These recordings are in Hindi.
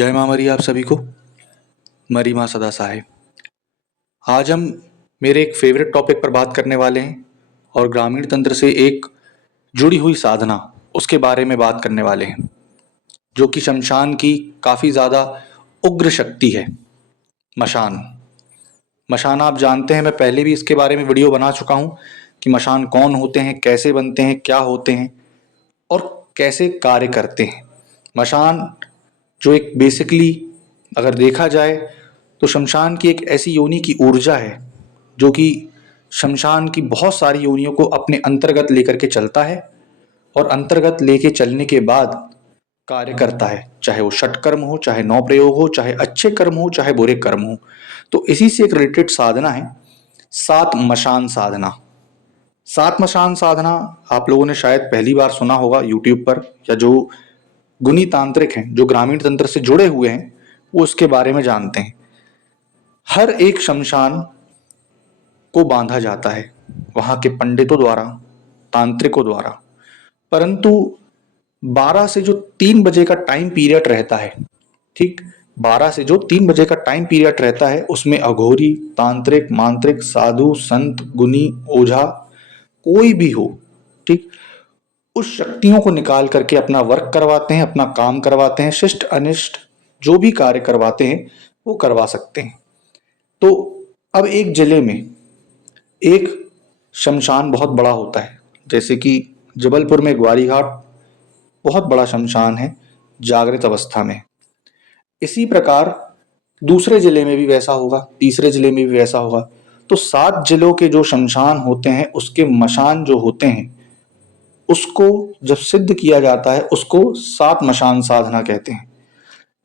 जय माँ मरी आप सभी को। मरी माँ सदा सहाय। आज हम मेरे एक फेवरेट टॉपिक पर बात करने वाले हैं और ग्रामीण तंत्र से एक जुड़ी हुई साधना उसके बारे में बात करने वाले हैं, जो कि शमशान की काफ़ी ज़्यादा उग्र शक्ति है। मशान। मशान आप जानते हैं, मैं पहले भी इसके बारे में वीडियो बना चुका हूँ कि मशान कौन होते हैं, कैसे बनते हैं, क्या होते हैं और कैसे कार्य करते हैं। मशान जो एक बेसिकली अगर देखा जाए तो शमशान की एक ऐसी योनि की ऊर्जा है जो कि शमशान की बहुत सारी योनियों को अपने अंतर्गत लेकर के चलता है और अंतर्गत लेके चलने के बाद कार्य करता है, चाहे वो षटकर्म हो, चाहे नौ प्रयोग हो, चाहे अच्छे कर्म हो, चाहे बुरे कर्म हो। तो इसी से एक रिलेटेड साधना है सात मशान साधना। सात मशान साधना आप लोगों ने शायद पहली बार सुना होगा यूट्यूब पर, या जो गुनी तांत्रिक हैं, जो ग्रामीण तंत्र से जुड़े हुए हैं, वो उसके बारे में जानते हैं। हर एक शमशान को बांधा जाता है वहां के पंडितों द्वारा, तांत्रिकों द्वारा, परंतु 12 से जो 3 बजे का टाइम पीरियड रहता है, ठीक, 12 से जो 3 बजे का टाइम पीरियड रहता है, उसमें अघोरी, तांत्रिक, मांत्रिक, साधु, संत, गुनी, ओझा, कोई भी हो, ठीक, उस शक्तियों को निकाल करके अपना वर्क करवाते हैं, अपना काम करवाते हैं, शिष्ट अनिष्ट जो भी कार्य करवाते हैं वो करवा सकते हैं। तो अब एक जिले में एक शमशान बहुत बड़ा होता है, जैसे कि जबलपुर में ग्वारी घाट बहुत बड़ा शमशान है जागृत अवस्था में। इसी प्रकार दूसरे जिले में भी वैसा होगा, तीसरे जिले में भी वैसा होगा। तो 7 जिलों के जो शमशान होते हैं उसके मशान जो होते हैं, उसको जब सिद्ध किया जाता है उसको 7 मशान साधना कहते हैं।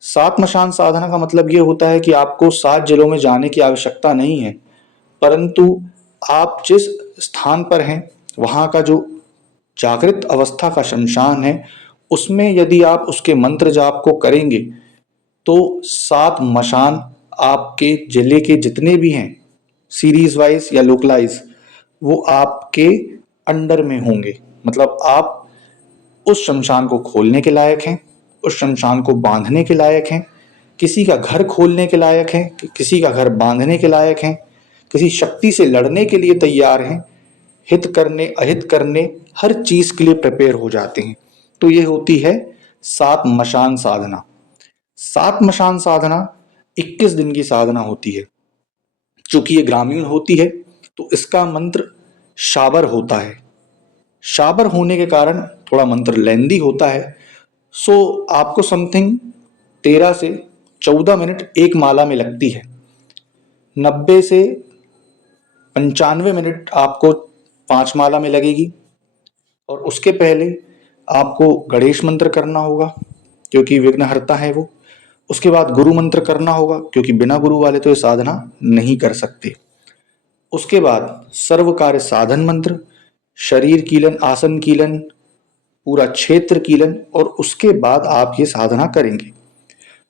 7 मशान साधना का मतलब ये होता है कि आपको 7 जिलों में जाने की आवश्यकता नहीं है, परंतु आप जिस स्थान पर हैं वहाँ का जो जागृत अवस्था का शमशान है, उसमें यदि आप उसके मंत्र जाप को करेंगे तो 7 मशान आपके जिले के जितने भी हैं, सीरीज वाइज या लोकलाइज, वो आपके अंडर में होंगे। मतलब आप उस शमशान को खोलने के लायक हैं, उस शमशान को बांधने के लायक हैं, किसी का घर खोलने के लायक हैं, किसी का घर बांधने के लायक हैं, किसी शक्ति से लड़ने के लिए तैयार हैं, हित करने अहित करने हर चीज के लिए प्रिपेयर हो जाते हैं। तो ये होती है 7 मशान साधना। 7 मशान साधना 21 दिन की साधना होती है। चूंकि ये ग्रामीण होती है तो इसका मंत्र शाबर होता है। शाबर होने के कारण थोड़ा मंत्र लेंदी होता है। सो आपको समथिंग 13 से 14 मिनट एक माला में लगती है। 90 से 95 मिनट आपको 5 माला में लगेगी। और उसके पहले आपको गणेश मंत्र करना होगा क्योंकि विघ्नहर्ता है वो। उसके बाद गुरु मंत्र करना होगा क्योंकि बिना गुरु वाले तो ये साधना नहीं कर सकते। उसके बाद सर्व कार्य साधन मंत्र, शरीर कीलन, आसन कीलन, पूरा क्षेत्र कीलन, और उसके बाद आप ये साधना करेंगे।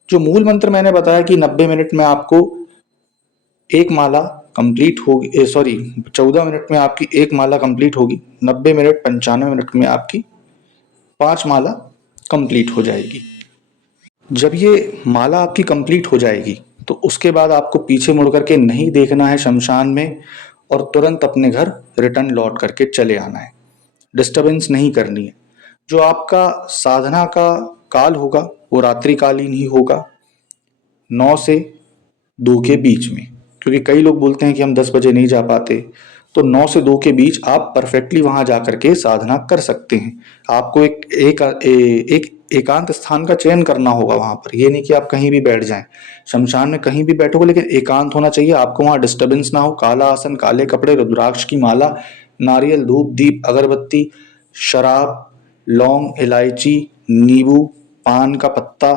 जो मूल मंत्र मैंने बताया कि 90 मिनट में आपको एक माला कंप्लीट होगी, सॉरी 14 मिनट में आपकी एक माला कंप्लीट होगी, 90 मिनट 95 मिनट में आपकी 5 माला कंप्लीट हो जाएगी। जब ये माला आपकी कंप्लीट हो जाएगी तो उसके बाद आपको पीछे मुड़ करके नहीं देखना है शमशान में और तुरंत अपने घर रिटर्न लौट करके चले आना है। डिस्टरबेंस नहीं करनी है। जो आपका साधना का काल होगा वो रात्रिकालीन ही होगा, 9 से 2 के बीच में, क्योंकि कई लोग बोलते हैं कि हम 10 बजे नहीं जा पाते। तो 9 से 2 के बीच आप परफेक्टली वहां जाकर के साधना कर सकते हैं। आपको एक एकांत स्थान का चयन करना होगा वहां पर। ये नहीं कि आप कहीं भी बैठ जाएं। शमशान में कहीं भी बैठोगे लेकिन एकांत होना चाहिए, आपको वहां डिस्टरबेंस ना हो। काला आसन, काले कपड़े, रुद्राक्ष की माला, नारियल, धूप, दीप, अगरबत्ती, शराब, लौंग, इलायची, नींबू, पान का पत्ता,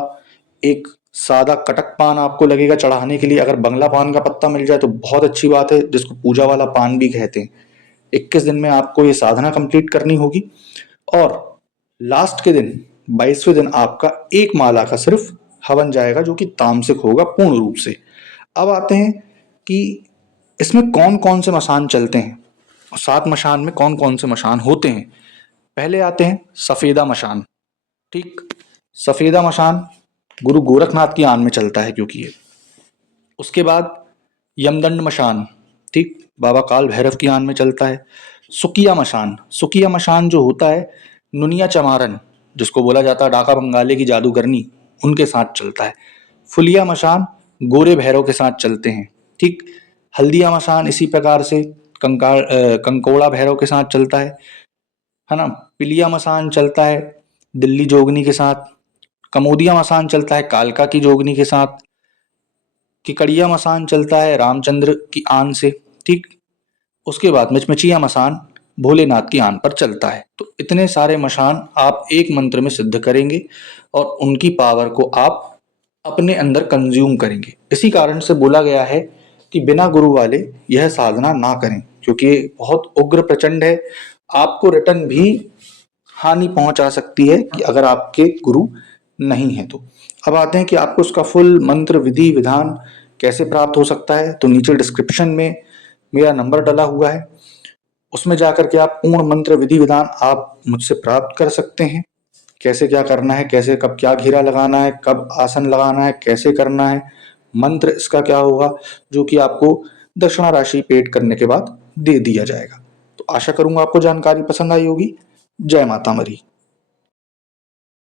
एक सादा कटक पान आपको लगेगा चढ़ाने के लिए। अगर बंगला पान का पत्ता मिल जाए तो बहुत अच्छी बात है, जिसको पूजा वाला पान भी कहते हैं। 21 दिन में आपको ये साधना कंप्लीट करनी होगी और लास्ट के दिन 22वें दिन आपका एक माला का सिर्फ हवन जाएगा, जो कि तामसिक होगा पूर्ण रूप से। अब आते हैं कि इसमें कौन कौन से मसान चलते हैं और 7 मशान में कौन कौन से मशान होते हैं। पहले आते हैं सफेदा मशान। ठीक, सफेदा मशान गुरु गोरखनाथ की आन में चलता है क्योंकि ये। उसके बाद यमदंड मशान, ठीक, बाबा काल भैरव की आन में चलता है। सुकिया मशान, सुकिया मशान जो होता है नुनिया चमारन, जिसको बोला जाता है डाका बंगाली की जादूगरनी, उनके साथ चलता है। फुलिया मशान गोरे भैरव के साथ चलते हैं, ठीक। हल्दिया मशान इसी प्रकार से कंकोड़ा भैरव के साथ चलता है ना। पिलिया मसान चलता है दिल्ली जोगनी के साथ। कमोदिया मसान चलता है कालका की जोगनी के साथ। किकड़िया मसान चलता है रामचंद्र की आन से, ठीक। उसके बाद मिचमिचिया मसान भोलेनाथ की आन पर चलता है। तो इतने सारे मशान आप एक मंत्र में सिद्ध करेंगे और उनकी पावर को आप अपने अंदर कंज्यूम करेंगे। इसी कारण से बोला गया है कि बिना गुरु वाले यह साधना ना करें, क्योंकि ये बहुत उग्र प्रचंड है। आपको रिटर्न भी हानि पहुंचा सकती है कि अगर आपके गुरु नहीं है तो। अब आते हैं कि आपको उसका फुल मंत्र विधि विधान कैसे प्राप्त हो सकता है। तो नीचे डिस्क्रिप्शन में मेरा नंबर डला हुआ है, उसमें जाकर के आप पूर्ण मंत्र विधि विधान आप मुझसे प्राप्त कर सकते हैं। कैसे क्या करना है, कैसे कब क्या घेरा लगाना है, कब आसन लगाना है, कैसे करना है, मंत्र इसका क्या होगा, जो कि आपको दक्षिणा राशि पेड करने के बाद दे दिया जाएगा। तो आशा करूंगा आपको जानकारी पसंद आई होगी। जय माता मरी।